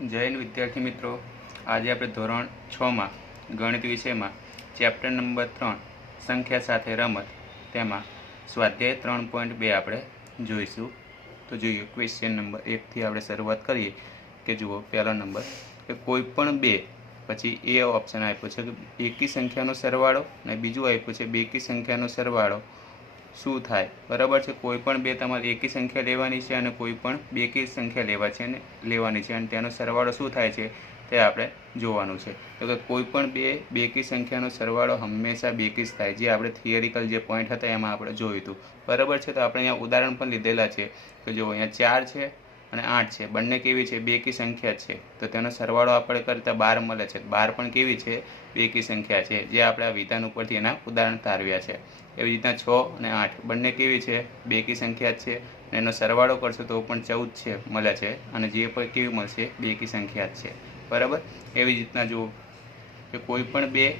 જય હિન્દ વિદ્યાર્થી મિત્રો, આજે આપણે ધોરણ 6માં ગણિત વિષયમાં ચેપ્ટર નંબર 3 સંખ્યા સાથે રમત તેમાં સ્વાધ્યાય 3.2 આપણે જોઈશું. તો જોઈએ ક્વેશ્ચન નંબર 1થી આપણે શરૂઆત કરીએ કે જુઓ પહેલો નંબર કે કોઈ પણ બે, પછી એ ઓપ્શન આપ્યો છે કે એકી સંખ્યાનો સરવાળો અને બીજું આપ્યું છે બેકી સંખ્યાનો સરવાળો શું થાય. બરાબર છે. કોઈ પણ બે તમારે એકી સંખ્યા લેવાની છે અને કોઈ પણ બેકી સંખ્યા લેવાની છે અને તેનો સરવાળો શું થાય છે તે આપણે જોવાનું છે. તો કે કોઈ પણ બે બેકી સંખ્યાનો સરવાળો હંમેશા બેકી જ થાય, જે આપણે થિયરિકલ જે પોઈન્ટ હતા એમાં આપણે જોયું હતું. બરાબર છે. તો આપણે અહીંયા ઉદાહરણ પણ લીધેલા છે કે જો અહીંયા 4 છે અને 8 છે, બંને કેવી છે? બેકી સંખ્યા છે. તો તેનો સરવાળો આપણે કરતા 12 મળે છે. 12 પણ કેવી છે? બેકી સંખ્યા છે, જે આપણે આ વિધાન ઉપરથી એના ઉદાહરણ તારવ્યા છે. એવી રીતના 6 અને 8 બંને કેવી છે? બેકી સંખ્યા જ છે. એનો સરવાળો કરશો તો પણ 14 છે મળે છે અને જે પણ કેવી મળશે? બેકી સંખ્યા જ છે. બરાબર. એવી રીતના જુઓ કે કોઈ પણ બે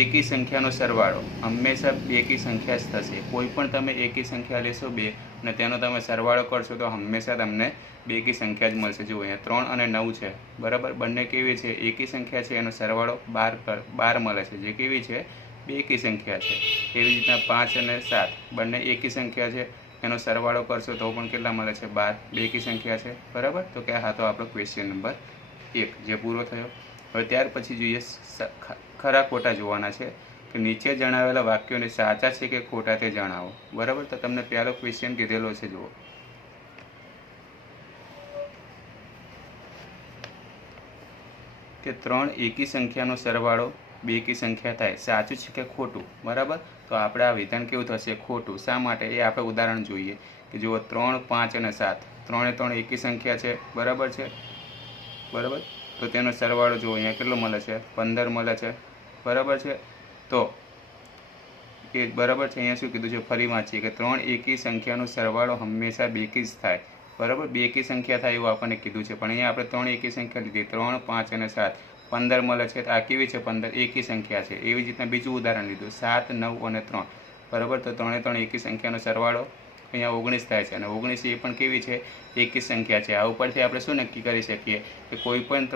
એકી સંખ્યાનો સરવાળો હંમેશા બેકી સંખ્યા જ થશે. કોઈ પણ તમે એકી સંખ્યા લેશો બે અને તેનો તમે સરવાળો કરશો તો હંમેશા તમને બેકી સંખ્યા જ મળશે. જુઓ અહીંયા 3 અને 9 છે. બરાબર. બંને કેવી છે? એકી સંખ્યા છે. એનો સરવાળો 12 મળે છે, જે કેવી છે? બેકી સંખ્યા છે. એવી રીતના 5 અને 7 બંને એકી સંખ્યા છે. એનો સરવાળો કરશો તો પણ કેટલા મળે છે? 12. બેકી સંખ્યા છે. બરાબર. તો કે હા, તો આપણો ક્વેશ્ચન નંબર 1 જે પૂરો થયો. હવે ત્યાર પછી જોઈએ ખરા ખોટા જોવાના છે કે નીચે જણાવેલા વાક્યોને સાચા છે કે ખોટા તે જણાવો. બરાબર. તો તમને પહેલો ક્વેશ્ચન કીધેલો છે, જુઓ કે 3 એકી સંખ્યાનો સરવાળો બેકી સંખ્યા થાય, સાચું છે કે ખોટું? બરાબર. તો આપણે આ વિધાન કેવું થશે? ખોટું. શા માટે? એ આપણે ઉદાહરણ જોઈએ કે જુઓ 3, 5 અને 7 3 3 એકી સંખ્યા છે. બરાબર છે. બરાબર. તો તેનો સરવાળો જુઓ અહીંયા કેટલો મળે છે? 15 મળે છે. બરાબર છે. તો એ બરાબર છે. અહીંયા શું કીધું છે? ફરી વાંચીએ કે 3 એકી સંખ્યાનો સરવાળો હંમેશા બેકી જ થાય. બરાબર. બેકી સંખ્યા થાય એવું આપણને કીધું છે, પણ અહીંયા આપણે 3 એકી સંખ્યા લીધી. 3, 5 અને 7 15 મળે છે. તો આ કેવી છે? 15 એકી સંખ્યા છે. એવી જ રીતના બીજું ઉદાહરણ લીધું 7, 9 અને 3. બરાબર. તો 3 3 એકી સંખ્યાનો સરવાળો અહીંયા 19 થાય છે અને 19 એ પણ કેવી છે? એકી સંખ્યા છે. આ ઉપરથી આપણે શું નક્કી કરી શકીએ કે કોઈ પણ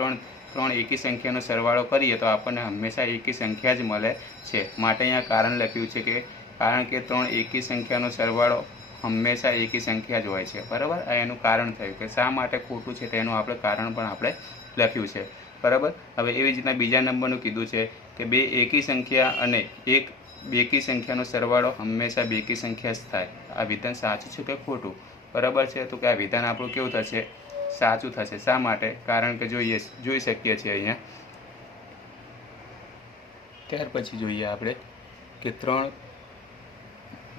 ત્રણ એકી સંખ્યાનો સરવાળો કરીએ તો આપણને હંમેશા એકી સંખ્યા જ મળે છે. માટે અહીંયા કારણ લખ્યું છે કે કારણ કે 3 એકી સંખ્યાનો સરવાળો હંમેશા એકી સંખ્યા જ હોય છે. બરાબર. આ એનું કારણ થયું કે શા માટે ખોટું છે તેનું આપણે કારણ પણ આપણે લખ્યું છે. બરાબર. હવે એવી જ રીતના બીજા નંબરનું કીધું છે કે બે એકી સંખ્યા અને એક બેકી સંખ્યાનો સરવાળો હંમેશા બેકી સંખ્યા જ થાય. આ વિધાન સાચું છે કે ખોટું? બરાબર છે. તો કે આ વિધાન આપણું કેવું થશે? સાચું થશે. શા માટે? કારણ કે જોઈ શકીએ છીએ અહીંયા. ત્યાર પછી જોઈએ આપણે કે 3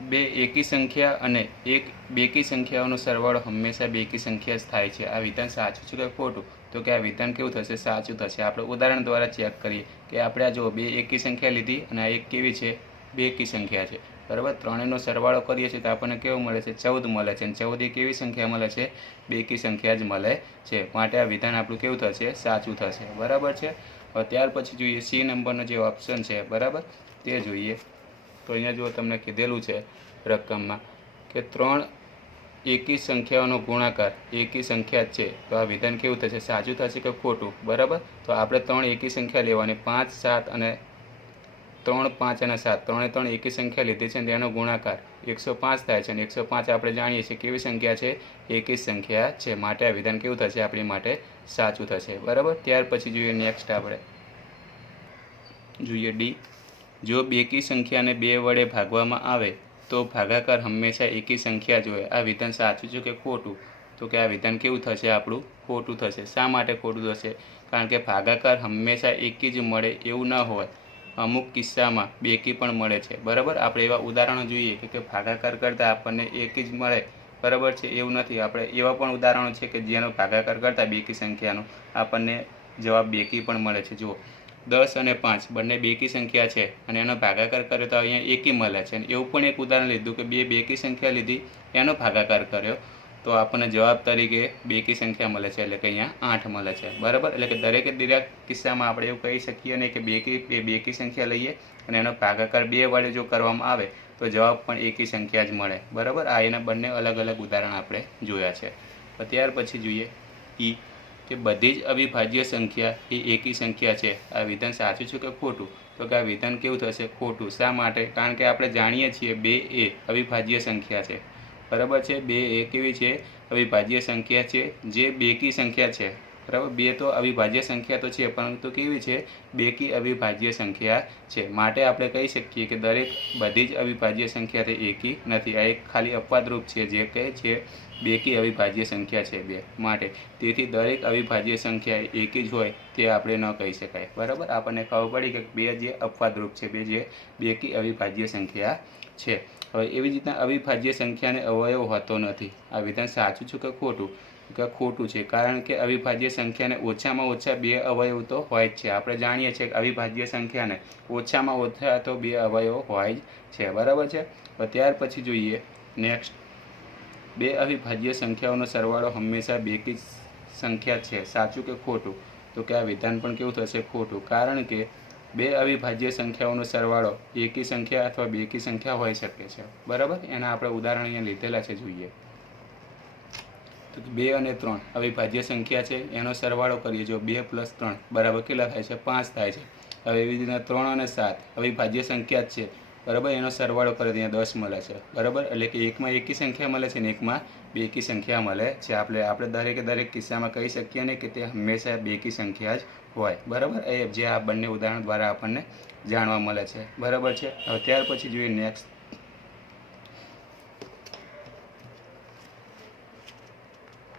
બે એકી સંખ્યા અને એક બેકી સંખ્યાઓનો સરવાળો હંમેશા બેકી સંખ્યા જ થાય છે. આ વિધાન સાચું છે કે ખોટું? તો કે આ વિધાન કેવું થશે? સાચું થશે. આપણે ઉદાહરણ દ્વારા ચેક કરીએ કે આપણે આ જો બે એકી સંખ્યા લીધી અને આ એક કેવી છે? બેકી સંખ્યા છે. બરાબર. ત્રણેયનો સરવાળો કરીએ છીએ તો આપણને કેવું મળે છે? 14 મળે છે. અને 14 એ કેવી સંખ્યા મળે છે? બેકી સંખ્યા જ મળે છે. માટે આ વિધાન આપણું કેવું થશે? સાચું થશે. બરાબર છે. હવે ત્યાર પછી જોઈએ સી નંબરનો જે ઓપ્શન છે, બરાબર, તે જોઈએ. તો અહીંયા જો તમને કીધેલું છે રકમમાં કે 3 એકી સંખ્યાઓનો ગુણાકાર એકી સંખ્યા છે. તો આ વિધાન કેવું થશે? સાચું થશે કે ખોટું? બરાબર. તો આપણે 3 એકી સંખ્યા લેવાની 5, 7 અને 3, 5 અને 7 ત્રણે 3 એકી સંખ્યા લીધી છે અને તેનો ગુણાકાર 105 થાય છે. અને 105 આપણે જાણીએ છીએ કેવી સંખ્યા છે? એકી સંખ્યા છે. માટે આ વિધાન કેવું થશે? આપણી માટે સાચું થશે. બરાબર. ત્યાર પછી જોઈએ નેક્સ્ટ આપણે જોઈએ ડી. જો બેકી સંખ્યાને 2 વડે ભાગવામાં આવે તો ભાગાકાર હંમેશા એકી સંખ્યા જ હોય. આ વિધાન સાચું છે કે ખોટું? તો કે આ વિધાન કેવું થશે? આપણું ખોટું થશે. શા માટે ખોટું થશે? કારણ કે ભાગાકાર હંમેશા એકી જ મળે એવું ન હોય. અમુક કિસ્સામાં બેકી પણ મળે છે. બરાબર. આપણે એવા ઉદાહરણો જોઈએ કે ભાગાકાર કરતાં આપણને એકી જ મળે. બરાબર છે. એવું નથી. આપણે એવા પણ ઉદાહરણો છે કે જેનો ભાગાકાર કરતાં બેકી સંખ્યાનો આપણને જવાબ બેકી પણ મળે છે. જુઓ 10 અને 5 બંને બેકી સંખ્યા છે અને એનો ભાગાકાર કર્યો તો અહીંયા એકી મળે છે. અને એવું પણ એક ઉદાહરણ લીધું કે બે બેકી સંખ્યા લીધી, એનો ભાગાકાર કર્યો તો આપણને જવાબ તરીકે બેકી સંખ્યા મળે છે, એટલે કે અહીંયા 8 મળે છે. બરાબર. એટલે કે દરેક કિસ્સામાં આપણે એવું કહી શકીએ નહીં કે બેકી સંખ્યા લઈએ અને એનો ભાગાકાર 2 વડે જો કરવામાં આવે તો જવાબ પણ એકી સંખ્યા જ મળે. બરાબર. આ એના બંને અલગ અલગ ઉદાહરણ આપણે જોયા છે. ત્યાર પછી જોઈએ ઈ. કે બધી જ અવિભાજ્ય સંખ્યા એ એકી સંખ્યા છે, આ વિધાન સાચું છે કે ખોટું? તો કે આ વિધાન કેવું થશે? ખોટું. શા માટે? કારણ કે આપણે જાણીએ છીએ 2 એ અવિભાજ્ય સંખ્યા છે, બરાબર છે. 2 એ કેવી છે? અવિભાજ્ય સંખ્યા છે, જે બેકી સંખ્યા છે, બરાબર. 2 તો અવિભાજ્ય સંખ્યા તો છે, પરંતુ કેવી છે? બેકી અવિભાજ્ય સંખ્યા છે. માટે આપણે કહી શકીએ કે બધી જ અવિભાજ્ય સંખ્યા તે એકી નથી. આ એક ખાલી અપવાદરૂપ છે, જે કહે છે બેકી અવિભાજ્ય સંખ્યા છે 2. માટે તેથી દરેક અવિભાજ્ય સંખ્યા એકી જ હોય તે આપણે ન કહી શકાય, બરાબર. આપણને ખબર પડી કે 2 જે અપવાદરૂપ છે, 2 જે બેકી અવિભાજ્ય સંખ્યા છે. હવે એવી જ રીતના અવિભાજ્ય સંખ્યાને અવયવ હોતો નથી. આ વિધાન સાચું છે કે ખોટું? કે ખોટું છે, કારણ કે અવિભાજ્ય સંખ્યાને ઓછામાં ઓછા 2 અવયવ તો હોય જ છે. આપણે જાણીએ છીએ કે અવિભાજ્ય સંખ્યાને ઓછામાં ઓછા તો 2 અવયવ હોય જ છે, બરાબર છે. હવે ત્યાર પછી જોઈએ નેક્સ્ટ, 2 અવિભાજ્ય સંખ્યાઓનો સરવાળો હંમેશા બેકી સંખ્યા છે, સાચું કે ખોટું? તો કે આ વિધાન પણ કેવું થશે? ખોટું. કારણ કે 2 અવિભાજ્ય સંખ્યાઓનો સરવાળો એકી સંખ્યા અથવા બેકી સંખ્યા હોઈ શકે છે, બરાબર. એના આપણે ઉદાહરણ અહીંયા લીધેલા છે, જોઈએ તો 2 અને 3 અવિભાજ્ય સંખ્યા છે, એનો સરવાળો કરીએ. જો 2 + 3 બરાબર કેટલા થાય છે? 5 થાય છે. હવે એવી રીતના 3 અને 7 અવિભાજ્ય સંખ્યા જ છે, બરાબર. એનો સરવાળો કરે ત્યાં 10 મળે છે, બરાબર. એટલે કે એકમાં એકી સંખ્યા મળે છે ને એકમાં બેકી સંખ્યા મળે છે. આપણે દરેક કિસ્સામાં કહી શકીએ ને કે તે હંમેશા બેકી સંખ્યા જ હોય, બરાબર. એ જે આ બંને ઉદાહરણ દ્વારા આપણને જાણવા મળે છે, બરાબર છે. હવે ત્યાર પછી જોઈએ નેક્સ્ટ,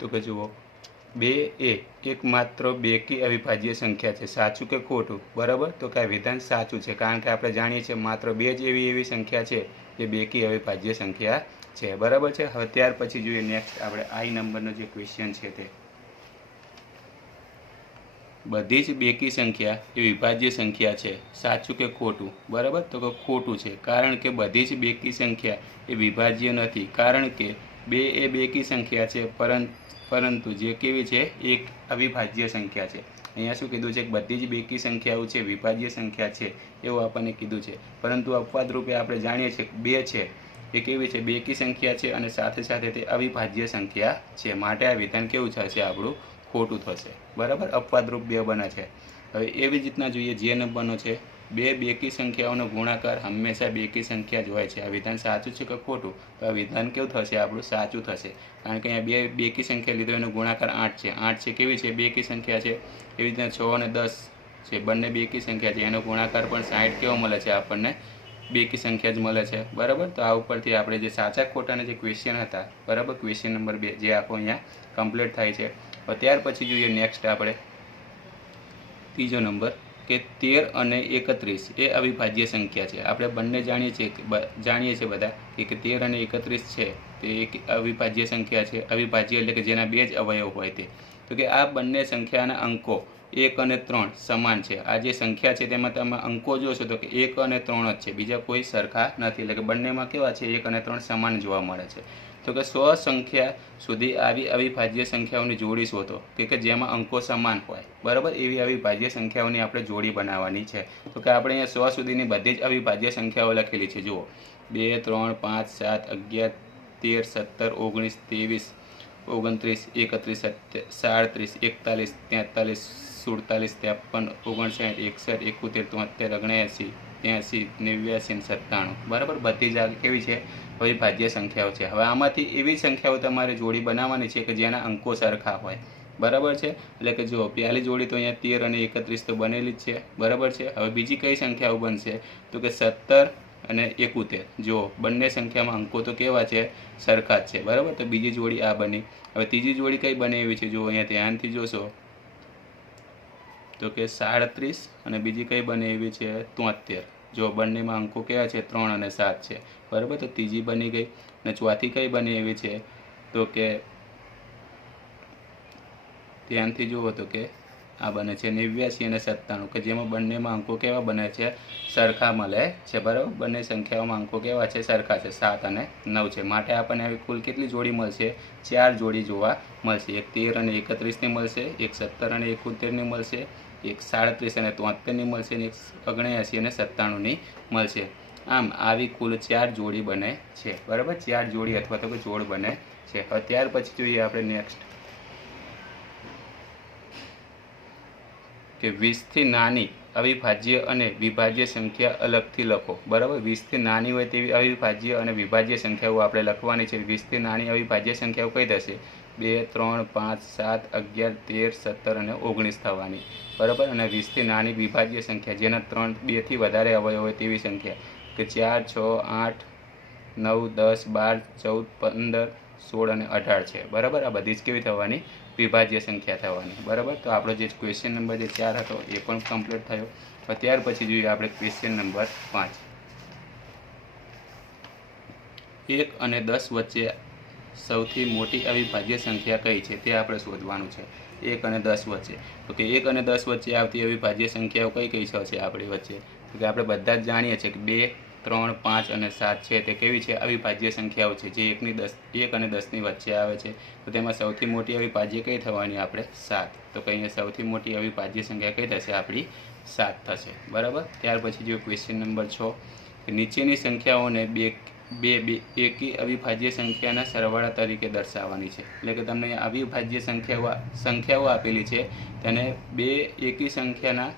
તો કે જુઓ 2 એ એકમાત્ર બેકી અવિભાજ્ય સંખ્યા છે, સાચું કે ખોટું? બરાબર. તો કે આ વિધાન સાચું છે, કારણ કે આપણે જાણીએ છીએ માત્ર 2 જ એવી સંખ્યા છે જે બેકી અવિભાજ્ય સંખ્યા છે, બરાબર છે. હવે ત્યાર પછી જોઈએ નેક્સ્ટ, આપણે આઈ નંબરનો જે ક્વેશ્ચન છે તે, બધી જ બેકી સંખ્યા એ વિભાજ્ય સંખ્યા છે, સાચું કે ખોટું? બરાબર. તો કે ખોટું છે, કારણ કે બધી જ બેકી સંખ્યા એ વિભાજ્ય નથી. કારણ કે 2 એ બેકી સંખ્યા છે, પરંતુ જે કેવી છે? એક અવિભાજ્ય સંખ્યા છે. અહીંયા શું કીધું છે? બધી જ બેકી સંખ્યાઓ છે, વિભાજ્ય સંખ્યા છે, એવું આપણને કીધું છે. પરંતુ અપવાદ રૂપે આપણે જાણીએ છીએ કે 2 છે એ કેવી છે? બેકી સંખ્યા છે, અને સાથે સાથે તે અવિભાજ્ય સંખ્યા છે. માટે આ વિધાન કેવું થશે? આપણું ખોટું થશે, બરાબર. અપવાદરૂપ 2 બને છે. હવે એવી જ રીતના જોઈએ જે નંબરનો છે, 2 બેકી સંખ્યાઓનો ગુણાકાર હંમેશા બેકી સંખ્યા જ હોય છે. આ વિધાન સાચું છે કે ખોટું? તો આ વિધાન કેવું થશે? આપણું સાચું થશે, કારણ કે અહીંયા 2 બેકી સંખ્યા લીધો, એનો ગુણાકાર 8 છે. 8 છે કેવી છે? બેકી સંખ્યા છે. એવી રીતના 6 અને 10 છે, બંને બેકી સંખ્યા છે, એનો ગુણાકાર પણ 60 કેવો મળે છે આપણને? બેકી સંખ્યા જ મળે છે, બરાબર. તો આ ઉપરથી આપણે જે સાચા ખોટાના જે ક્વેશ્ચન હતા, બરાબર, ક્વેશ્ચન નંબર 2 જે આખો અહીંયા કમ્પ્લીટ થાય છે. ત્યાર પછી જોઈએ નેક્સ્ટ આપણે ત્રીજો નંબર, કે 13 અને 31 એ અવિભાજ્ય સંખ્યા છે. આપણે બંને જાણીએ છીએ બધા કે 13 અને 31 છે તે એક અવિભાજ્ય સંખ્યા છે. અવિભાજ્ય એટલે કે જેના 2 જ અવયવ હોય તે. તો કે આ બંને સંખ્યાના અંકો 1 અને 3 સમાન છે. આ જે સંખ્યા છે તેમાં તમે અંકો જોશો તો કે 1 અને 3 જ છે, બીજા કોઈ સરખા નથી. એટલે કે બંનેમાં કેવા છે? 1 અને 3 સમાન જોવા મળે છે. તો કે 100 સંખ્યા સુધી આવી અવિભાજ્ય સંખ્યાઓની જોડી શોધો કે જેમાં અંકો સમાન હોય, બરાબર. એવી અવિભાજ્ય સંખ્યાઓની આપણે જોડી બનાવવાની છે. તો કે આપણે અહીંયા 100 સુધીની બધી જ અવિભાજ્ય સંખ્યાઓ લખેલી છે. જુઓ 2, 3, 5, 7, 11, 13, 17, 23, 29, 30, 31, 37, 41, 43, 47, 58, 59, 60, 71, 83, 89, 97, બરાબર. બધી જ કેવી છે? અવિભાજ્ય સંખ્યાઓ છે. હવે આમાંથી એવી સંખ્યાઓ તમારે જોડી બનાવવાની છે કે જેના અંકો સરખા હોય, બરાબર છે. એટલે કે જો પહેલી જોડી તો અહીંયા 13 અને 31 તો બનેલી જ છે, બરાબર છે. હવે બીજી કઈ સંખ્યાઓ બનશે? તો કે 17 અને 71. જો બંને સંખ્યામાં અંકો તો કેવા છે? સરખા જ છે, બરાબર. તો બીજી જોડી આ બની. હવે ત્રીજી જોડી કઈ બને એવી છે? જો અહીંયા ધ્યાનથી જોશો તો કે 37 અને બીજી કઈ બને એવી છે? 73. જો બંનેમાં અંકો કેવા છે? 3 અને 7 છે, બરાબર. તો ત્રીજી બની ગઈ. અને ચોથી કઈ બને એવી છે? તો કે ધ્યાનથી જુઓ તો કે આ બને છે 89 અને 97, કે જેમાં બંનેમાં અંકો કેવા બને છે? સરખા મળે છે, બરાબર. બંને સંખ્યાઓમાં અંકો કેવા છે? સરખા છે, 7 અને 9 છે. માટે આપણને આવી કુલ કેટલી જોડી મળશે? 4 જોડી જોવા મળશે. એક 13 અને 31ની મળશે, એક 17 અને 71ની મળશે, એક 37 અને 73ની મળશે, અને એક 79 અને 97ની મળશે. આમ આવી કુલ 4 જોડી બને છે, બરાબર. 4 જોડી અથવા તો જોડ બને છે. હવે ત્યાર પછી જોઈએ આપણે નેક્સ્ટ, કે 20થી નાની અવિભાજ્ય અને વિભાજ્ય સંખ્યા અલગથી લખો. બરાબર, 20થી નાની હોય તેવી અવિભાજ્ય અને વિભાજ્ય સંખ્યાઓ આપણે લખવાની છે. 20થી નાની અવિભાજ્ય સંખ્યાઓ કઈ થશે? 2, 3, 5, 7, 11, 13, 17 અને 19 થવાની. બરાબર, અને 20થી નાની વિભાજ્ય સંખ્યા જેના 2થી વધારે અવયવ હોય તેવી સંખ્યા કે 4, 6, 8, 9, 10, 12, 14, 15, 16 અને 18 છે. બરાબર, આ બધી જ કેવી થવાની? વિભાજ્ય સંખ્યા થવાની. બરાબર, તો આપણો જે ક્વેશ્ચન નંબર જે 4 હતો એ પણ કમ્પ્લીટ થયો. ત્યાર પછી જોઈએ આપણે ક્વેશ્ચન નંબર 5. 1 અને 10 વચ્ચે સૌથી મોટી અવિભાજ્ય સંખ્યા કઈ છે તે આપણે શોધવાનું છે. 1 અને 10 વચ્ચે. તો કે 1 અને 10 વચ્ચે આવતી અવિભાજ્ય સંખ્યાઓ કઈ કઈ છે આપણી વચ્ચે? તો કે આપણે બધા જ જાણીએ છીએ કે 2, 3, 5 અને 7 છે તે કેવી છે? અવિભાજ્ય સંખ્યાઓ છે જે 1 અને 10ની વચ્ચે આવે છે. તો તેમાં સૌથી મોટી અવિભાજ્ય કઈ થવાની? આપણે 7. તો કે અહીંયા સૌથી મોટી અવિભાજ્ય સંખ્યા કઈ થશે? આપણી 7 થશે. બરાબર, ત્યાર પછી જો ક્વેશ્ચન નંબર 6 કે નીચેની સંખ્યાઓને બે એકી અવિભાજ્ય સંખ્યાના સરવાળા તરીકે દર્શાવવાની છે. એટલે કે તમને અવિભાજ્ય સંખ્યાઓ આપેલી છે તેને બે એકી સંખ્યાના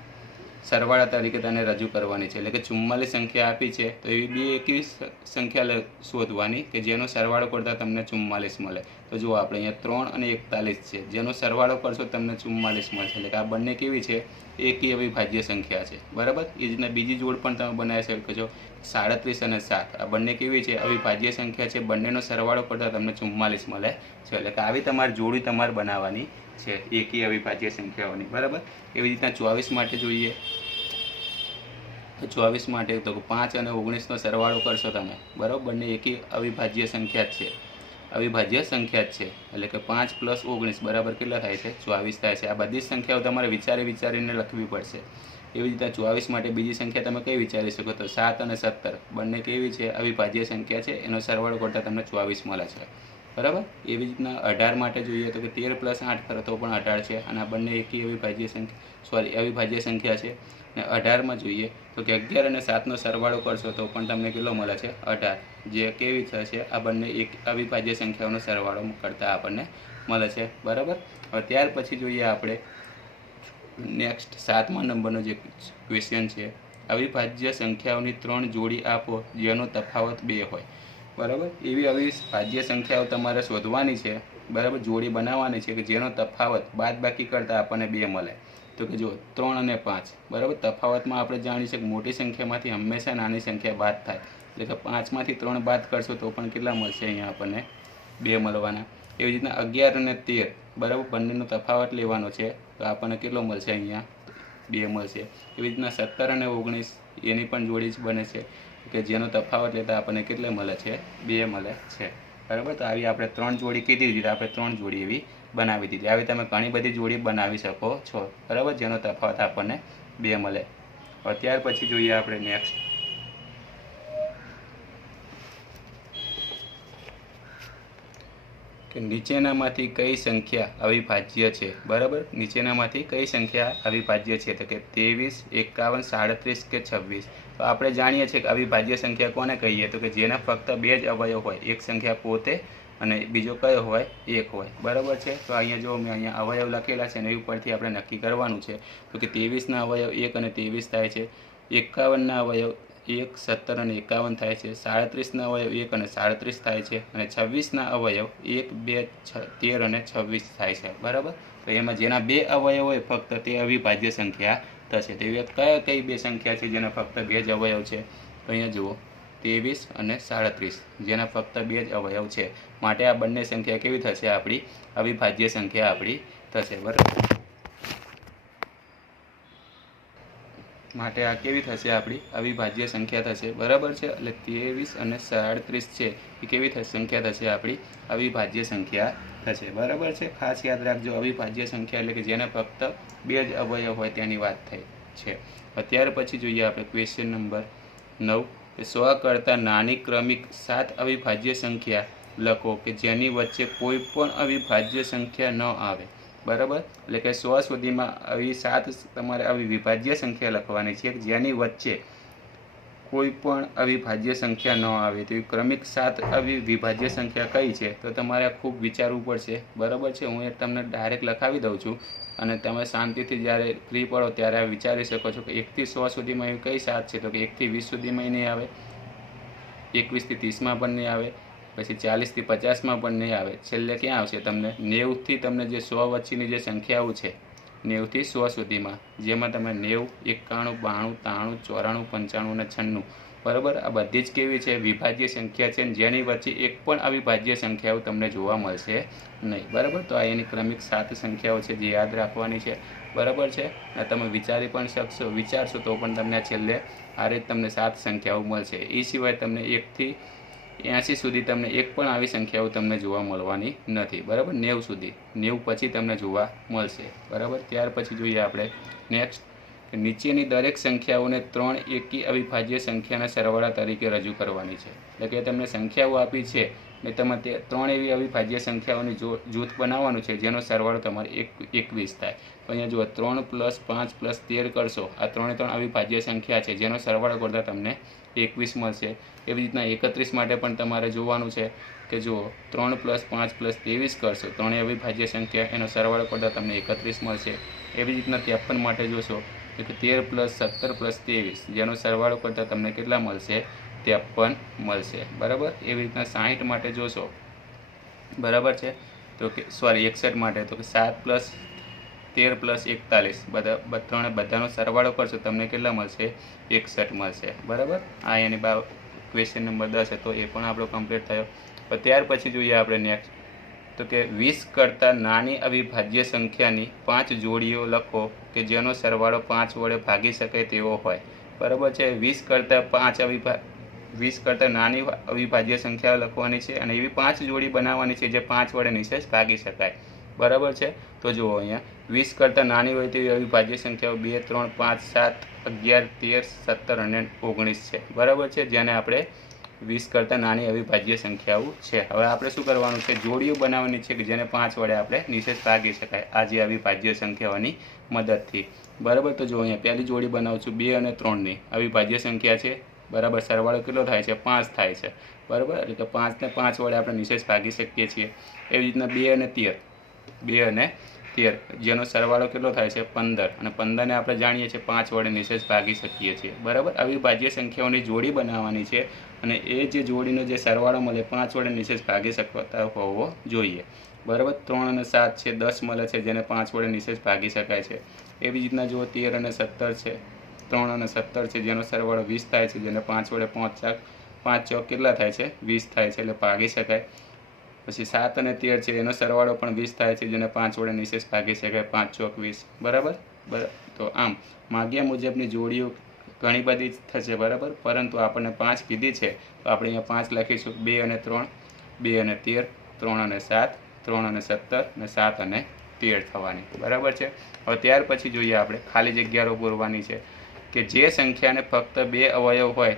સરવાળા તરીકે તેને રજૂ કરવાની છે. એટલે કે 44 સંખ્યા આપી છે તો એવી બે એકી સંખ્યા શોધવાની કે જેનો સરવાળો કરતાં તમને 44 મળે. તો જુઓ આપણે અહીંયા 3 અને 41 છે, જેનો સરવાળો કરશો તમને 44 મળશે. એટલે કે આ બંને કેવી છે? એકી અવિભાજ્ય સંખ્યા છે. બરાબર, એ રીતના બીજી જોડ પણ તમે બનાવી શકો છો. 37 અને 7 આ બંને કેવી છે? અવિભાજ્ય સંખ્યા છે. બંનેનો સરવાળો કરતાં તમને 44 મળે છે. એટલે કે આવી તમારી જોડી તમારે બનાવવાની છે એકી અવિભાજ્ય સંખ્યાઓની. બરાબર, એવી રીતના 24 માટે જોઈએ. તો 24 માટે તો 5 અને 19નો સરવાળો કરશો તમે. બરાબર, બંને એકી અવિભાજ્ય સંખ્યા છે. અવિભાજ્ય સંખ્યા જ છે. એટલે કે 5 + 19 બરાબર કેટલા થાય છે? 24 થાય છે. આ બધી સંખ્યાઓ તમારે વિચારીને લખવી પડશે. એવી રીતે 24 માટે બીજી સંખ્યા તમે કઈ વિચારી શકો? તો 7 અને 17 બંને કેવી છે? અવિભાજ્ય સંખ્યા છે. એનો સરવાળો કરતાં તમને 24 મળે છે. બરાબર, એવી રીતના 18 માટે જોઈએ તો કે 13 + 8 કરો તો પણ 18 છે. અને આ બંને એકી અવિભાજ્ય સંખ્યા છે. અને 18માં જોઈએ તો કે 11 અને 7નો સરવાળો કરશો તો પણ તમને કેટલો મળે છે? 18, જે કેવી થશે? આ બંને એક અવિભાજ્ય સંખ્યાઓનો સરવાળો કરતાં આપણને મળે છે. બરાબર, હવે ત્યાર પછી જોઈએ આપણે નેક્સ્ટ 7મા નંબરનો જે ક્વેશ્ચન છે. અવિભાજ્ય સંખ્યાઓની 3 જોડી આપો જેનો તફાવત 2 હોય. બરાબર, એવી અવિભાજ્ય સંખ્યાઓ તમારે શોધવાની છે. બરાબર, જોડી બનાવવાની છે કે જેનો તફાવત બાદબાકી કરતાં આપણને 2 મળે. તો કે જો 3 અને 5. બરાબર, તફાવતમાં આપણે જાણીએ છીએ કે મોટી સંખ્યામાંથી હંમેશા નાની સંખ્યા બાદ થાય. એટલે કે 5માંથી 3 બાદ કરશો તો પણ કેટલા મળશે? અહીંયા આપણને 2 મળવાના. એવી રીતના 11 અને 13 બરાબર, બંનેનો તફાવત લેવાનો છે તો આપણને કેટલો મળશે? અહીંયા 2 મળશે. એવી રીતના 17 અને 19 એની પણ જોડી જ બને છે કે જેનો તફાવત લેતા આપણને કેટલે મળે છે? 2 મળે છે. બરાબર, તો આવી આપણે 3 જોડી કીધી દીધી. આપણે 3 જોડી એવી બનાવી દીધી. આવી તમે ઘણી બધી જોડી બનાવી શકો છો. બરાબર, જેનો તફાવત આપણને 2 મળે. હવે ત્યાર પછી જોઈએ આપણે નેક્સ્ટ કે નીચેનામાંથી કઈ સંખ્યા અવિભાજ્ય છે? બરાબર, નીચેનામાંથી કઈ સંખ્યા અવિભાજ્ય છે? તો કે 23, 51, 37 કે 26. તો આપણે જાણીએ છીએ કે અવિભાજ્ય સંખ્યા કોને કહીએ? તો કે જેના ફક્ત 2 જ અવયવ હોય. એક સંખ્યા પોતે અને બીજો કયો હોય? 1 હોય. બરાબર છે, તો અહીંયા જો મેં અહીંયા અવયવ લખેલા છે ને એ ઉપરથી આપણે નક્કી કરવાનું છે. તો કે 23ના અવયવ 1 અને 23 થાય છે. 51ના અવયવ 1, 17 અને 51 થાય છે. 37ના અવયવ 1 અને 37 થાય છે. અને 26ના અવયવ 1, 2, 13 અને 26 થાય છે. બરાબર, તો એમાં જેના 2 અવયવ હોય ફક્ત તે અવિભાજ્ય સંખ્યા થશે. તો એવી કઈ 2 સંખ્યા છે જેના ફક્ત 2 જ અવયવ છે? તો અહીંયા જુઓ 23 અને 37 જેના ફક્ત 2 જ અવયવ છે. માટે આ બંને સંખ્યા કેવી થશે? આપણી અવિભાજ્ય સંખ્યા આપણી થશે. બરાબર, માટે આ કેવી થશે? આપણી અવિભાજ્ય સંખ્યા થશે. બરાબર છે, એટલે 23 અને 37 છે એ કેવી સંખ્યા થશે? આપણી અવિભાજ્ય સંખ્યા થશે. બરાબર છે, ખાસ યાદ રાખજો અવિભાજ્ય સંખ્યા એટલે કે જેને ફક્ત 2 જ અવયવ હોય તેની વાત થઈ છે. ત્યાર પછી જોઈએ આપણે ક્વેશ્ચન નંબર 9 કે 100 કરતાં નાની ક્રમિક 7 અવિભાજ્ય સંખ્યા લખો કે જેની વચ્ચે કોઈ પણ અવિભાજ્ય સંખ્યા ન આવે. બરાબર, એટલે કે 100 સુધીમાં આવી 7 તમારે આવી વિભાજ્ય સંખ્યા લખવાની છે જેની વચ્ચે કોઈ પણ અવિભાજ્ય સંખ્યા ન આવે. તો ક્રમિક 7 આવી વિભાજ્ય સંખ્યા કઈ છે? તો તમારે ખૂબ વિચારવું પડશે. બરાબર છે, હું તમને ડાયરેક્ટ લખાવી દઉં છું અને તમે શાંતિથી જ્યારે ફ્રી પડો ત્યારે વિચારી શકો છો કે 1 થી 100 સુધીમાં એવી કઈ સાત છે, તો કે 1 થી 20 સુધીમાં નહીં આવે, 21 થી 30માં પણ નહીં આવે, પછી 40 થી 50માં પણ નહીં આવે, છેલ્લે ક્યાં આવશે તમને 90 થી તમને જે 100 વચ્ચેની જે સંખ્યાઓ છે 90 થી 100 સુધીમાં, જેમાં તમે 90, 91, 92, 93, 94, 95 અને 96, બરાબર, આ બધી જ કેવી છે વિભાજ્ય સંખ્યા છે, જેની વચ્ચે એક પણ અવિભાજ્ય સંખ્યાઓ તમને જોવા મળશે નહીં, બરાબર. તો આ એની ક્રમિક 7 સંખ્યાઓ છે જે યાદ રાખવાની છે, બરાબર છે. અને તમે વિચારી પણ શકશો, વિચારશો તો પણ તમને છેલ્લે આ રીતે તમને 7 સંખ્યાઓ મળશે. એ સિવાય તમને 1 થી 80 સુધી તમને એક પણ આવી સંખ્યાઓ તમને જોવા મળવાની નથી, બરાબર. 90 સુધી, 90 પછી તમને જોવા મળશે, બરાબર. ત્યાર પછી જોઈએ આપણે નેક્સ્ટ, નીચેની દરેક સંખ્યાઓને 3 એકી અવિભાજ્ય સંખ્યાના સરવાળા તરીકે રજૂ કરવાની છે. એટલે કે તમને સંખ્યાઓ આપી છે ને તમે તે 3 એવી અવિભાજ્ય સંખ્યાઓની જૂથ બનાવવાનું છે જેનો સરવાળો તમારે 21 થાય. તો અહીંયા જુઓ 3 + 5 + 13 કરશો, આ 3 અવિભાજ્ય સંખ્યા છે જેનો સરવાળો કરતાં તમને 21 મળશે. એવી રીતના 31 માટે પણ તમારે જોવાનું છે કે જુઓ 3 + 5 + 23 કરશો, 3 અવિભાજ્ય સંખ્યા, એનો સરવાળો કરતાં તમને 31 મળશે. એવી રીતના 53 માટે જોશો કે 13 + 17 + 23, જેનો સરવાળો કરતાં તમને કેટલા મળશે 53 મળશે, બરાબર. એવી રીતના 60 માટે જોશો, બરાબર છે, તો કે સોરી 61 માટે તો કે 7 + 13 + 41, બધાનો સરવાળો કરશો તમને કેટલા મળશે 61 મળશે, બરાબર. આ એની ક્વેશ્ચન નંબર 10 હતો, એ પણ આપણો કમ્પ્લીટ થયો. પણ ત્યાર પછી જોઈએ આપણે નેક્સ્ટ, તો કે 20 કરતાં નાની અવિભાજ્ય સંખ્યાની 5 જોડીઓ લખો કે જેનો સરવાળો 5 વડે ભાગી શકાય તેવો હોય, બરાબર છે. 20 કરતાં નાની અવિભાજ્ય સંખ્યાઓ લખવાની છે અને એવી 5 જોડી બનાવવાની છે જે 5 વડે નિશેષ ભાગી શકાય, બરાબર છે. તો જુઓ અહીંયા 20 કરતાં નાની હોય તેવી અવિભાજ્ય સંખ્યાઓ 2, 3, 5, 7, 11, 13, 17 અને 19 છે, બરાબર છે, જેને આપણે 20 કરતાં નાની અવિભાજ્ય સંખ્યાઓ છે. હવે આપણે શું કરવાનું છે, જોડીઓ બનાવવાની છે કે જેને 5 વડે આપણે નિશેષ ભાગી શકાય આ જે અવિભાજ્ય સંખ્યાઓની મદદથી, બરાબર. તો જો અહીંયા પહેલી જોડી બનાવું છું 2 અને 3ની અવિભાજ્ય સંખ્યા છે, બરાબર. સરવાળો કેટલો થાય છે 5 થાય છે, બરાબર. એટલે કે 5 ને 5 વડે આપણે નિશેષ ભાગી શકીએ છીએ. એવી રીતના 2 અને 13, જેનો સરવાળો કેટલો થાય છે 15, અને 15ને આપણે જાણીએ છીએ 5 વડે નિશેષ ભાગી શકીએ છીએ, બરાબર. અવિભાજ્ય સંખ્યાઓની જોડી બનાવવાની છે અને એ જે જોડીનો જે સરવાળો મળે 5 વડે નિશેષ ભાગી શકતા હોવો જોઈએ, બરાબર. 3 અને 7 છે 10 મળે છે જેને 5 વડે નિશેષ ભાગી શકાય છે. એવી રીતના જો 13 અને 17 છે, 3 અને 17 છે જેનો સરવાળો 20 થાય છે, જેને 5 વડે 5 ચોક કેટલા થાય છે 20 થાય છે, એટલે ભાગી શકાય. પછી 7 અને 13 છે એનો સરવાળો પણ 20 થાય છે, જેને 5 વડે નિશેષ ભાગી શકાય, 5 ચોક 20, બરાબર. તો આમ માગ્યા મુજબની જોડીઓ ઘણી બધી થશે, બરાબર. પરંતુ આપણને 5 કીધી છે તો આપણે અહીંયા 5 લખીશું, 2 અને 3, 2 અને 13, 3 અને 7, 3 અને 17 અને 7 અને 13 થવાની, બરાબર છે. હવે ત્યાર પછી જોઈએ આપણે ખાલી જગ્યાઓ પૂરવાની છે કે જે સંખ્યાને ફક્ત 2 અવયવ હોય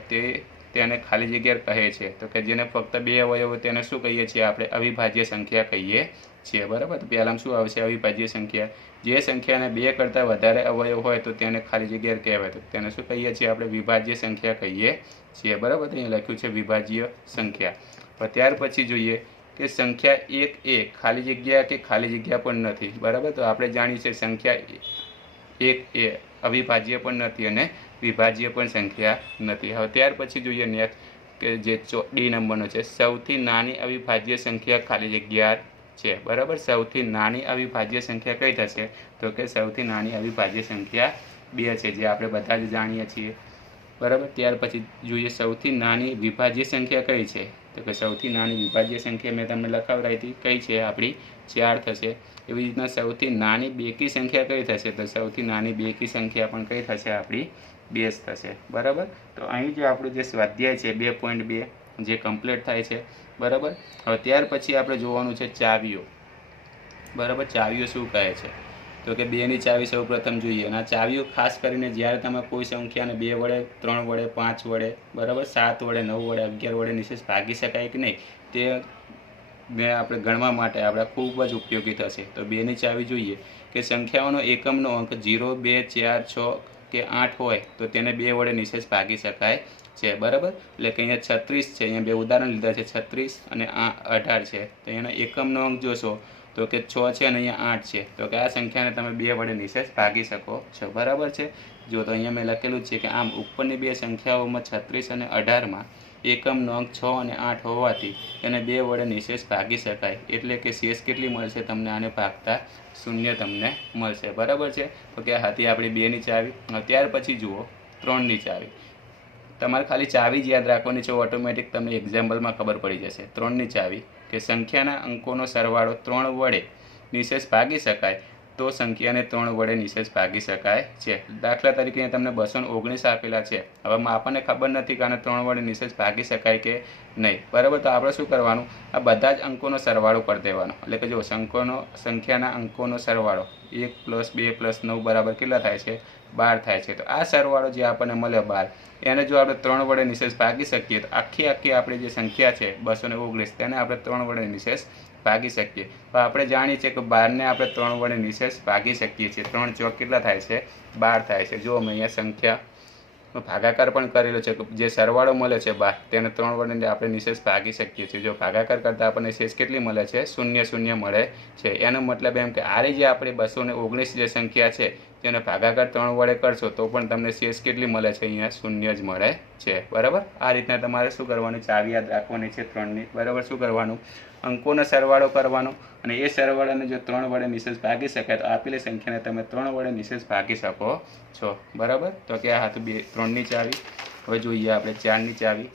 તેને ખાલી જગ્યા કહે છે. તો કે જેને ફક્ત 2 અવયવ હોય તેને શું કહીએ છીએ આપણે અવિભાજ્ય સંખ્યા કહીએ છીએ, બરાબર. તો પહેલાં શું આવશે અવિભાજ્ય સંખ્યા, જે સંખ્યાને 2 કરતાં વધારે અવયવ હોય તો તેને ખાલી જગ્યા કહેવાય, તો તેને શું કહીએ છીએ આપણે વિભાજ્ય સંખ્યા કહીએ છીએ, બરાબર. તો અહીંયા લખ્યું છે વિભાજ્ય સંખ્યા. પણ ત્યાર પછી જોઈએ કે સંખ્યા 1 એ ખાલી જગ્યા કે ખાલી જગ્યા પણ નથી, બરાબર. તો આપણે જાણીએ છીએ સંખ્યા 1 એ અવિભાજ્ય પણ નથી અને વિભાજ્ય પણ સંખ્યા નથી. હવે ત્યાર પછી જોઈએ નેક્સ્ટ કે જે ડી નંબરનો છે, સૌથી નાની અવિભાજ્ય સંખ્યા ખાલી જગ્યા છે, બરાબર. સૌથી નાની અવિભાજ્ય સંખ્યા કઈ થશે, તો કે સૌથી નાની અવિભાજ્ય સંખ્યા 2 છે, જે આપણે બધા જ જાણીએ છીએ, બરાબર. ત્યાર પછી જોઈએ સૌથી નાની વિભાજ્ય સંખ્યા કઈ છે, તો કે સૌથી નાની વિભાજ્ય સંખ્યા મેં તમને લખાવડાવી હતી કઈ છે આપણી 4 થશે. એવી રીતના સૌથી નાની બેકી સંખ્યા કઈ થશે, તો સૌથી નાની બેકી સંખ્યા પણ કઈ થશે આપણી 2 થશે, બરાબર. તો અહીં જે આપણું જે સ્વાધ્યાય છે 2.2 જે કમ્પ્લીટ થાય છે, બરાબર. હવે ત્યાર પછી આપણે જોવાનું છે ચાવીઓ, બરાબર. ચાવીઓ શું કહે છે, તો કે 2ની ચાવી સૌ પ્રથમ જોઈએ. અને આ ચાવીઓ ખાસ કરીને જ્યારે તમે કોઈ સંખ્યાને 2 વડે, 3 વડે, 5 વડે, બરાબર, 7 વડે, 9 વડે, 11 વડે નિશેષ ભાગી શકાય કે નહીં તે આપણે ગણવા માટે આપણે ખૂબ જ ઉપયોગી થશે. તો 2ની ચાવી જોઈએ કે સંખ્યાઓનો એકમનો અંક 0, 2, 4, 6 કે 8 હોય તો તેને 2 વડે નિશેષ ભાગી શકાય છે, બરાબર. એટલે કે અહીંયા 36 છે, અહીંયા 2 ઉદાહરણ લીધા છે, 36 અને 18 છે. તો એનો એકમનો અંક જોશો તો કે 6 છે અને અહીંયા 8 છે, તો કે આ સંખ્યાને તમે 2 વડે નિશેષ ભાગી શકો છો, બરાબર છે। જો તો અહીંયા મેં લખેલું છે કે આમ ઉપરની બે સંખ્યાઓમાં 36 અને 18માં એકમનો અંક 6 અને 8 હોવાથી એને 2 વડે નિશેષ ભાગી શકાય, એટલે કે શેષ કેટલી મળશે તમને આને ભાગતા 0 તમને મળશે, બરાબર છે। તો કે આ હતી આપણી 2ની ચાવી। ત્યાર પછી જુઓ 3ની ચાવી। તમારે ખાલી ચાવી જ યાદ રાખવાની છે, ઓટોમેટિક તમને એક્ઝામ્પલમાં ખબર પડી જશે। 3ની ચાવી કે સંખ્યાના અંકોનો સરવાળો 3 વડે નિશેષ ભાગી શકાય તો સંખ્યાને 3 વડે નિશેષ ભાગી શકાય છે। દાખલા તરીકે તમને 219 આપેલા છે, હવે આપણને ખબર નથી કે આને 3 વડે નિશેષ ભાગી શકાય કે નહીં, બરાબર। તો આપણે શું કરવાનું, આ બધા જ અંકોનો સરવાળો કરી દેવાનો, એટલે કે જો સંખ્યાના અંકોનો સરવાળો 1 + 2 + 9 બરાબર કેટલા થાય છે, 12 થાય છે। તો આ સરવાળો જે આપણને મળ્યો 12, એને જો આપણે 3 વડે નિશેષ ભાગી શકીએ તો આખી આપણી જે સંખ્યા છે 219 તેને આપણે 3 વડે નિશેષ ભાગી શકીએ। તો આપણે જાણીએ છીએ કે 12ને આપણે 3 વડે નિશેષ ભાગી શકીએ છીએ। 3 ચોક કેટલા થાય છે, 12 થાય છે। જો અમે અહીંયા સંખ્યાનો ભાગાકાર પણ કરેલો છે, જે સરવાળો મળે છે 12 તેને 3 વડે આપણે નિશેષ ભાગી શકીએ છીએ। જો ભાગાકાર કરતાં આપણને શેષ કેટલી મળે છે, 0 0 મળે છે। એનો મતલબ એમ કે આ જે આપણી 219 જે સંખ્યા છે જેને ભાગાકાર 3 વડે કરશો તો પણ તમને શેષ કેટલી મળે છે, અહીંયા 0 જ મળે છે, બરાબર। આ રીતના તમારે શું કરવાનું, ચાવી યાદ રાખવાની છે 3ની, બરાબર। શું કરવાનું, અંકોનો સરવાળો કરવાનો અને એ સરવાળાને જો 3 વડે નિશેષ ભાગી શકાય તો આપેલી સંખ્યાને તમે 3 વડે નિશેષ ભાગી શકો છો, બરાબર। તો કે આ હતું 3ની ચાવી। હવે જોઈએ આપણે 4ની ચાવી।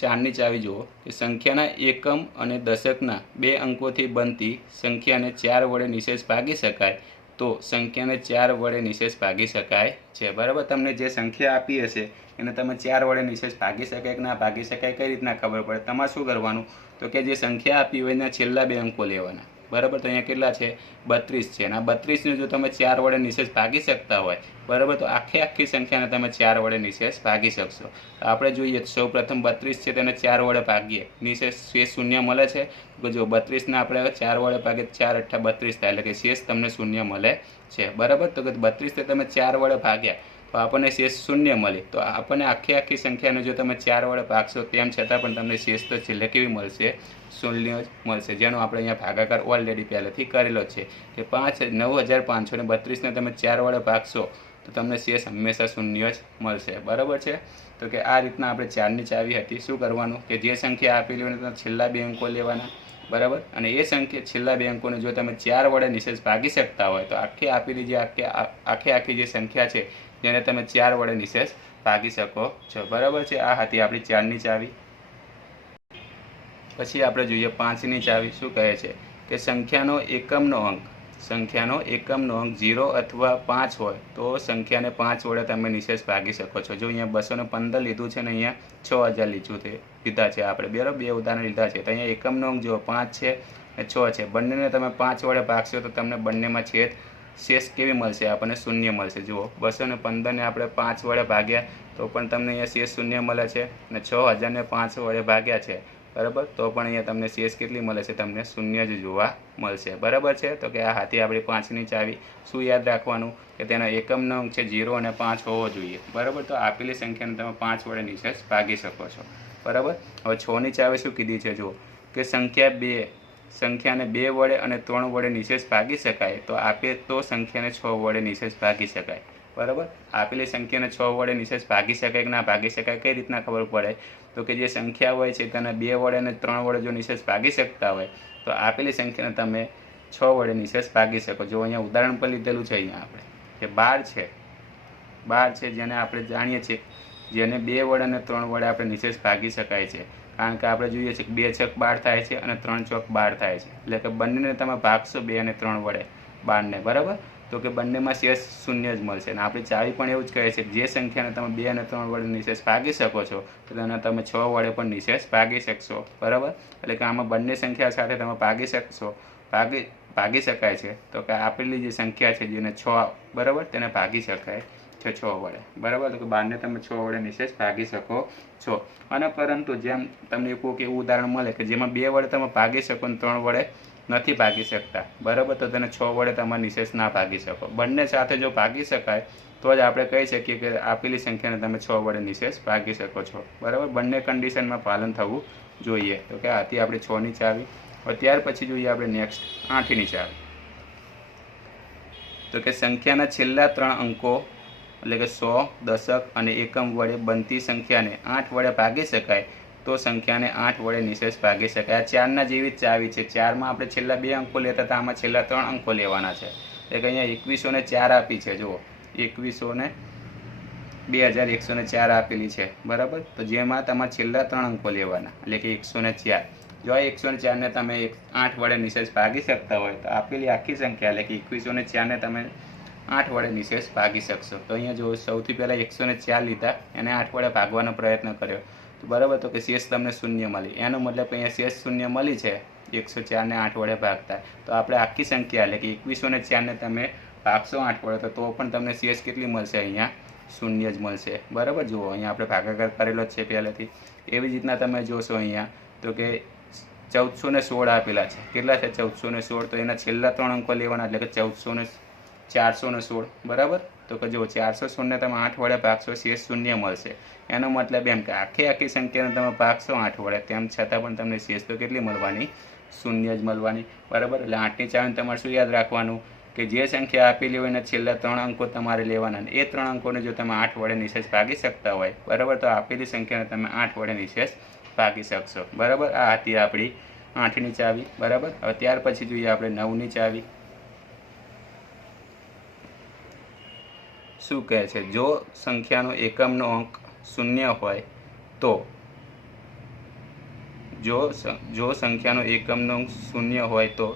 4ની ચાવી જુઓ કે સંખ્યાના એકમ અને દશકના 2 અંકોથી બનતી સંખ્યાને 4 વડે નિશેષ ભાગી શકાય તો સંખ્યાને 4 વડે નિશેષ ભાગી શકાય છે, બરાબર। તમને જે સંખ્યા આપી હશે એને તમે 4 વડે નિશેષ ભાગી શકાય કે ના ભાગી શકાય કઈ રીતના ખબર પડે, તમારે શું કરવાનું, તો કે જે સંખ્યા આપી હોય એના છેલ્લા 2 અંકો લેવાના, બરાબર। તો અહીંયા કેટલા છે, 32 છે, અને આ 32ને જો તમે 4 વડે નિશેષ ભાગી શકતા હોય, બરાબર, તો આખી સંખ્યાને તમે 4 વડે નિશેષ ભાગી શકશો। તો આપણે જોઈએ સૌ પ્રથમ 32 છે તેને 4 વડે ભાગીએ, નિશેષ શેષ 0 મળે છે। તો જો 32ને આપણે 4 વડે ભાગીએ 4 × 8 = 32 થાય, એટલે કે શેષ તમને 0 મળે છે, બરાબર। તો કે 32ને તમે 4 વડે ભાગ્યા તો આપણને શેષ 0 મળી। તો આપણને આખી સંખ્યાને જો તમે 4 વડે ભાગશો તેમ છતાં પણ તમને શેષ તો છેલ્લે કેવી મળશે, 0 જ મળશે, જેનો આપણે અહીંયા ભાગાકાર ઓલરેડી પહેલેથી કરેલો છે કે 9532ને તમે 4 વડે ભાગશો તો તમને શેષ હંમેશા 0 જ મળશે, બરાબર છે। તો કે આ રીતના આપણે 4ની ચાવી હતી। શું કરવાનું કે જે સંખ્યા આપેલી હોય તો છેલ્લા 2 અંકો લેવાના, બરાબર, અને એ સંખ્યા છેલ્લા 2 અંકોને જો તમે 4 વડે નિશેષ ભાગી શકતા હોય તો આપેલી જે આખી જે સંખ્યા છે જેને તમે 4 વડે નિશેષ ભાગી શકો છો, બરાબર છે। આ હતી આપણી 4ની ચાવી। પછી આપણે જોઈએ 5ની ચાવી। શું કહે છે કે સંખ્યાનો એકમનો અંક 0 અથવા 5 હોય તો સંખ્યાને 5 વડે તમે નિશેષ ભાગી શકો છો। જો અહીંયા 215 લીધું છે ને અહીંયા 6000 લીધા છે આપણે, બરાબર, 2 ઉદાહરણ લીધા છે। તો અહીંયા એકમનો અંક જો 5 છે અને 6 છે, બંનેને તમે 5 વડે ભાગશો તો તમને બંનેમાં શેષ કેવી મળશે, આપણને 0 મળશે। જુઓ 215ને આપણે 5 વડે ભાગ્યા તો પણ તમને અહીંયા શેષ 0 મળે છે, અને 6000ને 5 વડે ભાગ્યા છે, બરાબર, તો પણ અહીંયા તમને શેષ કેટલી મળે છે, તમને 0 જ જોવા મળશે, બરાબર છે। તો કે આ હતી આપણી 5ની ચાવી। શું યાદ રાખવાનું કે તેના એકમનો અંક છે 0 અને 5 હોવો જોઈએ, બરાબર। તો આપેલી સંખ્યાને તમે 5 વડે નિશેષ ભાગી શકો છો, બરાબર। હવે 6ની ચાવી શું કીધી છે, જુઓ કે સંખ્યાને 2 વડે અને 3 વડે નિશેષ ભાગી શકાય તો સંખ્યાને 6 વડે નિશેષ ભાગી શકાય, બરાબર। આપેલી સંખ્યાને 6 વડે નિશેષ ભાગી શકાય કે ના ભાગી શકાય કઈ રીતના ખબર પડે, તો કે જે સંખ્યા હોય છે તેને 2 વડે અને 3 વડે જો નિશેષ ભાગી શકતા હોય તો આપેલી સંખ્યાને તમે 6 વડે નિશેષ ભાગી શકો। જો અહીંયા ઉદાહરણ પર લીધેલું છે અહીંયા આપણે કે 12 છે જેને આપણે જાણીએ છીએ જેને 2 વડે અને 3 વડે આપણે નિશેષ ભાગી શકાય છે, કારણ કે આપણે જોઈએ છીએ કે 2 છક 12 થાય છે અને 3 ચોક 12 થાય છે, એટલે કે બંનેને તમે ભાગશો 2 અને 3 વડે 12ને, બરાબર, તો કે બંનેમાં શેષ 0 જ મળશે। અને આપણી ચાવી પણ એવું જ કહે છે કે જે સંખ્યાને તમે 2 અને 3 વડે નિશેષ ભાગી શકો છો તો તેને તમે 6 વડે પણ નિશેષ ભાગી શકશો, બરાબર। એટલે કે આમાં બંને સંખ્યા સાથે તમે ભાગી શકાય છે, તો કે આપેલી જે સંખ્યા છે જેને 6, બરાબર, તેને ભાગી શકાય છે 6 વડે, બરાબર। તો કે 12ને તમે 6 વડે નિશેષ ભાગી શકો છો। અને પરંતુ જેમ તમને કોઈક એવું ઉદાહરણ મળે કે જેમાં 2 વડે તમે ભાગી શકો અને 3 વડે નથી ભાગી શકતા, બરાબર, તો તેને 6 વડે તમારે નિશેષ ના ભાગી શકો. બંને સાથે જો ભાગી શકાય તો જ આપણે કહી શકીએ કે આપેલી સંખ્યાને તમે 6 વડે નિશેષ ભાગી શકો છો, બરાબર. બંને કન્ડિશનમાં પાલન થવું જોઈએ. તો કે આથી આપણે 6ની ચાવી. હવે ત્યાર પછી જોઈએ આપણે નેક્સ્ટ 8ની ચાવી. તો કે સંખ્યાના છેલ્લા 3 અંકો એટલે કે 100, દશક અને એકમ વડે બનતી સંખ્યાને 8 વડે ભાગી શકાય તો સંખ્યાને 8 વડે નિશેષ ભાગી શકાય. આ 4ના જેવી જ ચાવી છે. 4માં આપણે છેલ્લા 2 અંકો લેતા હતા, આમાં છેલ્લા 3 અંકો લેવાના છે. એટલે કે અહીંયા 2104 આપી છે, જુઓ 21,2104 આપેલી છે, બરાબર. તો જેમાં તમારે છેલ્લા 3 અંકો લેવાના એટલે કે 104. જો આ 104ને તમે 8 વડે નિશેષ ભાગી શકતા હોય તો આપેલી આખી સંખ્યા એટલે કે 2104ને તમે 8 વડે નિશેષ ભાગી શકશો. તો અહીંયા જો સૌથી પહેલાં 104 લીધા, એને 8 વડે ભાગવાનો પ્રયત્ન કર્યો તો બરાબર, તો કે શેષ તમને શૂન્ય મળી. એનો મતલબ અહીંયા શેષ શૂન્ય મળી છે 104ને 8 વડે ભાગતા. તો આપણે આખી સંખ્યા એટલે કે 2104ને તમે ભાગશો 8 વડે તો પણ તમને શેષ કેટલી મળશે? અહીંયા શૂન્ય જ મળશે, બરાબર. જુઓ અહીંયા આપણે ભાગાકાર કરેલો જ છે પહેલેથી. એવી જ રીતના તમે જોશો અહીંયા તો કે 1416 આપેલા છે. કેટલા છે? 1416. તો એના છેલ્લા 3 અંકો લેવાના એટલે કે 416, બરાબર. તો કે જો 416ને તમે 8 વડે ભાગશો, શેષ શૂન્ય મળશે. એનો મતલબ એમ કે આખી સંખ્યાને તમે ભાગશો 8 વડે, તેમ છતાં પણ તમને શેષ તો કેટલી મળવાની? શૂન્ય જ મળવાની, બરાબર. એટલે 8ની ચાવીને તમારે શું યાદ રાખવાનું કે જે સંખ્યા આપેલી હોય એના છેલ્લા 3 અંકો તમારે લેવાના. એ 3 અંકોને જો તમે 8 વડે નિશેષ ભાગી શકતા હોય, બરાબર, તો આપેલી સંખ્યાને તમે 8 વડે નિશેષ ભાગી શકશો, બરાબર. આ હતી આપણી 8ની ચાવી, બરાબર. હવે ત્યાર પછી જોઈએ આપણે 9ની ચાવી. શું કહે છે? જો સંખ્યાનો એકમનો અંક 0 હોય તો જો સંખ્યાનો એકમનો અંક 0 હોય તો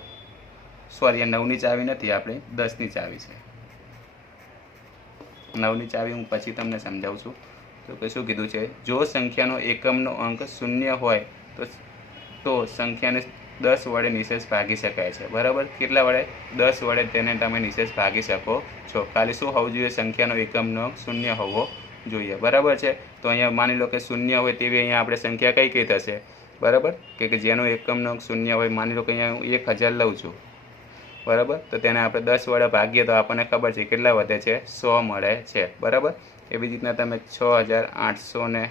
સોરી, 9ની ચાવી નથી, આપણે 10ની ચાવી છે. 9ની ચાવી હું પછી તમને સમજાવું છું. તો કે શું કીધું છે? જો સંખ્યાનો એકમનો અંક 0 હોય તો સંખ્યાને 10 વડે નિશેષ ભાગી શકાય છે, બરાબર. કેટલા વડે? 10 વડે તેને તમે નિશેષ ભાગી શકો છો. ખાલી શું હોવું જોઈએ? સંખ્યાનો એકમનો અંક 0 હોવો જોઈએ, બરાબર છે. તો અહીંયા માની લો કે 0 હોય તેવી અહીંયા આપણે સંખ્યા કઈ થશે, બરાબર, કે જેનો એકમનો અંક 0 હોય. માની લો કે અહીંયા હું 1000 લઉં છું, બરાબર. તો તેને આપણે 10 વડે ભાગીએ તો આપણને ખબર છે કેટલા વધે છે? 100 મળે છે, બરાબર. એવી જ રીતના તમે 6800 ને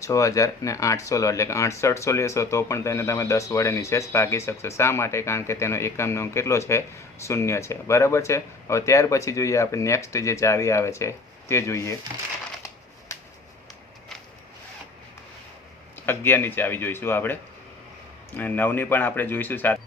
6800 લો એટલે કે 6800 લેશો તો પણ તેને તમે 10 વડે નિશેષ ભાગી શકશો. શા માટે? કારણ કે તેનો એકમનો અંક કેટલો છે? 0 છે, બરાબર છે. હવે ત્યાર પછી જોઈએ આપણે નેક્સ્ટ જે ચાવી આવે છે તે જોઈએ. 11ની ચાવી જોઈશું આપણે, અને 9ની પણ આપણે જોઈશું સાથે.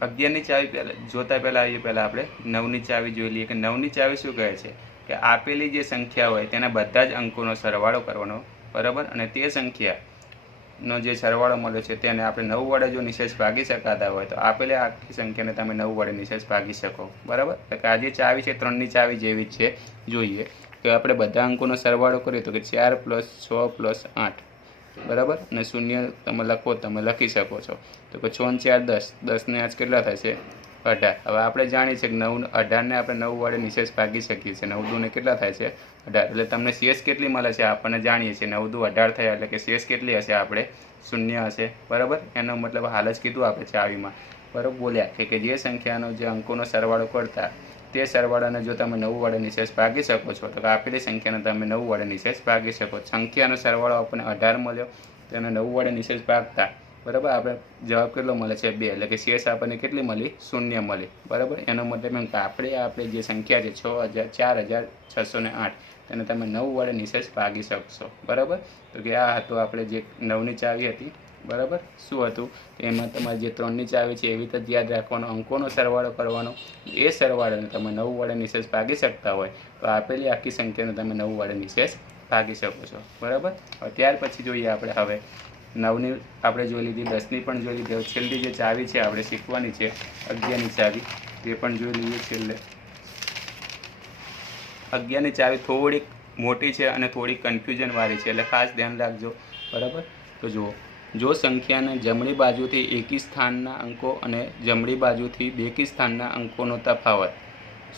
11ની ચાવી જોતા પહેલાં આપણે 9ની ચાવી જોઈ લઈએ કે 9ની ચાવી શું કહે છે કે આપેલી જે સંખ્યા હોય તેના બધા જ અંકોનો સરવાળો કરવાનો, બરાબર. અને તે સંખ્યાનો જે સરવાળો મળે છે તેને આપણે 9 વડે જો નિશેષ ભાગી શકાતા હોય તો આપેલી આખી સંખ્યાને તમે 9 વડે નિશેષ ભાગી શકો, બરાબર. એટલે આ જે ચાવી છે 3ની ચાવી જેવી જ છે. જોઈએ કે આપણે બધા અંકોનો સરવાળો કરીએ તો કે 4 + 6 + 8, બરાબર. અને શૂન્ય તમે લખો, તમે લખી શકો છો. તો કે 6 ને 4 10, 10ને આજ કેટલા થશે? 18. હવે આપણે જાણીએ છીએ કે 18ને આપણે 9 વડે નિશેષ ભાગી શકીએ છીએ. 9 દૂને કેટલા થાય છે? 18. એટલે તમને શેષ કેટલી મળે છે? આપણને જાણીએ છીએ 9 દૂ 18 થયા એટલે કે શેષ કેટલી હશે? આપણે શૂન્ય હશે, બરાબર. એનો મતલબ હાલ જ કીધું આપણે ચાવીમાં, બરાબર, બોલ્યા કે જે સંખ્યાનો જે અંકોનો સરવાળો કરતા તે સરવાળાને જો તમે 9 વડે નિશેષ ભાગી શકો છો તો આપેલી સંખ્યાને તમે 9 વડે નિશેષ ભાગી શકો. સંખ્યાનો સરવાળો આપણને 18 મળ્યો, તેને 9 વડે નિશેષ ભાગતા, બરાબર, આપણે જવાબ કેટલો મળે છે? 2. એટલે કે શેષ આપણને કેટલી મળી? શૂન્ય મળી, બરાબર. એનો મતલબ એમ કે આપણે જે સંખ્યા છે 4608 તેને તમે 9 વડે નિશેષ ભાગી શકશો, બરાબર. તો કે આ હતું આપણે જે 9ની ચાવી હતી, બરાબર. શું હતું? એમાં તમારે જે 3ની ચાવી છે એવી રીતે યાદ રાખવાનો, અંકોનો સરવાળો કરવાનો. એ સરવાળાને તમે 9 વડે નિશેષ ભાગી શકતા હોય તો આપેલી આખી સંખ્યાને તમે 9 વડે નિશેષ ભાગી શકો છો, બરાબર. ત્યાર પછી જોઈએ આપણે હવે 9ની આપણે જોઈ લીધી, 10ની પણ જોઈ લીધી. છેલ્લી જે ચાવી છે આપણે શીખવાની છે 11ની ચાવી, તે પણ જોઈ લઈએ છેલ્લે. 11ની ચાવી થોડીક મોટી છે અને થોડી કન્ફ્યુઝનવાળી છે, એટલે ખાસ ધ્યાન રાખજો, બરાબર. તો જુઓ, જો સંખ્યાને જમણી બાજુથી એકી સ્થાનના અંકો અને જમણી બાજુથી બેકી સ્થાનના અંકોનો તફાવત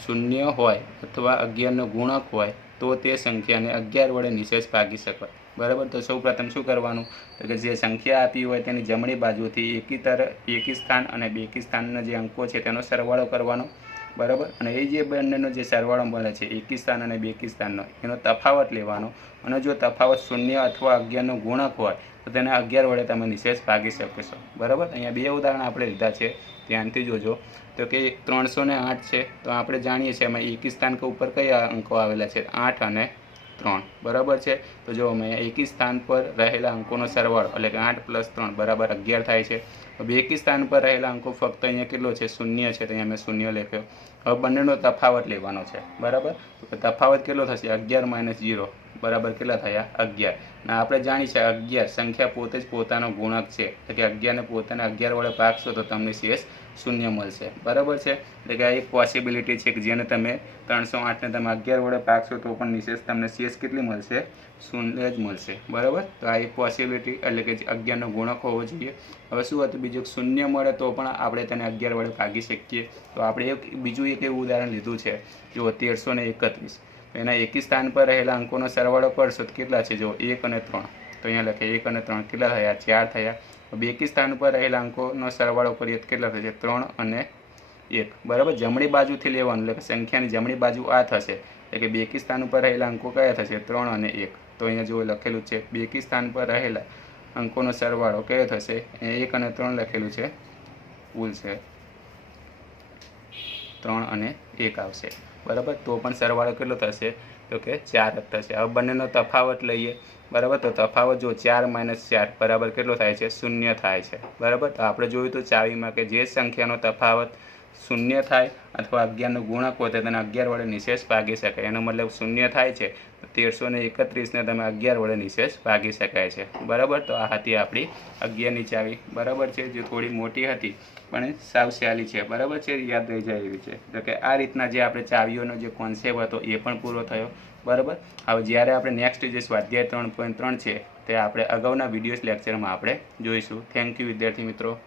0 હોય અથવા 11નો ગુણક હોય તો તે સંખ્યાને 11 વડે નિશેષ ભાગી શકાય. બરાબર। તો સૌ પ્રથમ શું કરવાનું તો કે જે સંખ્યા આપી હોય તેની જમણી બાજુથી એકી સ્થાન અને બેકી સ્થાનના જે અંકો છે તેનો સરવાળો કરવાનો, બરાબર। અને એ જે બંનેનો જે સરવાળો મળે છે એકી સ્થાન અને બેકી સ્થાનનો એનો તફાવત લેવાનો, અને જો તફાવત 0 અથવા 11નો ગુણક હોય તો તેને 11 વડે તમે નિશેષ ભાગી શકશો, બરાબર। અહીંયા બે ઉદાહરણ આપણે લીધા છે, ધ્યાનથી જોજો। તો કે 308 છે, તો આપણે જાણીએ છીએ એમાં એકી સ્થાન ઉપર કયા અંકો આવેલા છે 8 અને 3, બરાબર છે। તો જો અમે એકી સ્થાન પર રહેલા અંકોનો સરવાળો એટલે કે 8 + 3 બરાબર 11 થાય છે। તો બેકી સ્થાન પર રહેલા અંકો ફક્ત અહીંયા કેટલો છે 0 છે, તો અહીંયા મેં 0 લખ્યો। હવે બંનેનો તફાવત લેવાનો છે, બરાબર। તો તફાવત કેટલો થશે 11 - 0 બરાબર કેટલા થયા 11। અને આપણે જાણીએ છીએ 11 સંખ્યા પોતે જ પોતાનો ગુણક છે, એટલે કે 11ને પોતાને 11 વડે ભાગશો તો તમને શેષ 0 મળશે, બરાબર છે। એટલે કે આ એક પોસિબિલિટી છે કે જેને તમે 308ને તમે 11 વડે ભાગશો તો પણ નિશેષ તમને શેષ કેટલી મળશે 0 જ મળશે, બરાબર। તો આ એક પોસિબિલિટી એટલે કે 11નો ગુણક હોવો જોઈએ। હવે શું હતું બીજું 0 મળે તો પણ આપણે તેને 11 વડે ભાગી શકીએ। તો આપણે બીજું એક એવું ઉદાહરણ લીધું છે જો 1331, તો એના એકી સ્થાન પર રહેલા અંકોનો સરવાળો કરશો તો કેટલા છે જો 1 અને 3, તો અહીંયા લખે 1 અને 3 કેટલા થયા 4 થયા। બેકી સ્થાન પર રહેલા અંકોનો સરવાળો કરીએ તો કેટલા થશે 3 અને 1, બરાબર। જમણી બાજુથી લેવાનું એટલે કે સંખ્યાની જમણી બાજુ આ થશે, એટલે કે બેકી સ્થાન ઉપર રહેલા અંકો કયા થશે 3 અને 1। તો અહીંયા જો લખેલું છે બેકી સ્થાન પર રહેલા અંકોનો સરવાળો કયો થશે 1 અને 3 લખેલું છે, ભૂલ છે 3 અને 1 આવશે, બરાબર। તો પણ સરવાળો કેટલો થશે તો કે 4 જ થશે। હવે બંનેનો તફાવત લઈએ, બરાબર। તો તફાવત જો 4 - 4 બરાબર કેટલો થાય છે 0 થાય છે, બરાબર। તો આપણે જોયું તો ચાવીમાં કે જે સંખ્યાનો તફાવત 0 થાય અથવા 11નો ગુણક હોય તો તેને 11 વડે નિશેષ ભાગી શકાય, એનો મતલબ 0 થાય છે તો 1331ને તમે 11 વડે નિશેષ ભાગી શકાય છે, બરાબર। તો આ હતી આપણી 11ની ચાવી, બરાબર છે, જે થોડી મોટી હતી પણ સાવ સહેલી છે, બરાબર છે, યાદ રહી જાય એવી છે। તો કે આ રીતના જે આપણે ચાવીઓનો જે કોન્સેપ્ટ હતો એ પણ પૂરો થયો, બરાબર। હવે જ્યારે આપણે નેક્સ્ટ જે સ્વાધ્યાય 3.3 છે તે આપણે અગાઉના વિડીયોઝ લેક્ચરમાં આપણે જોઈશું। થેન્ક યુ વિદ્યાર્થી મિત્રો।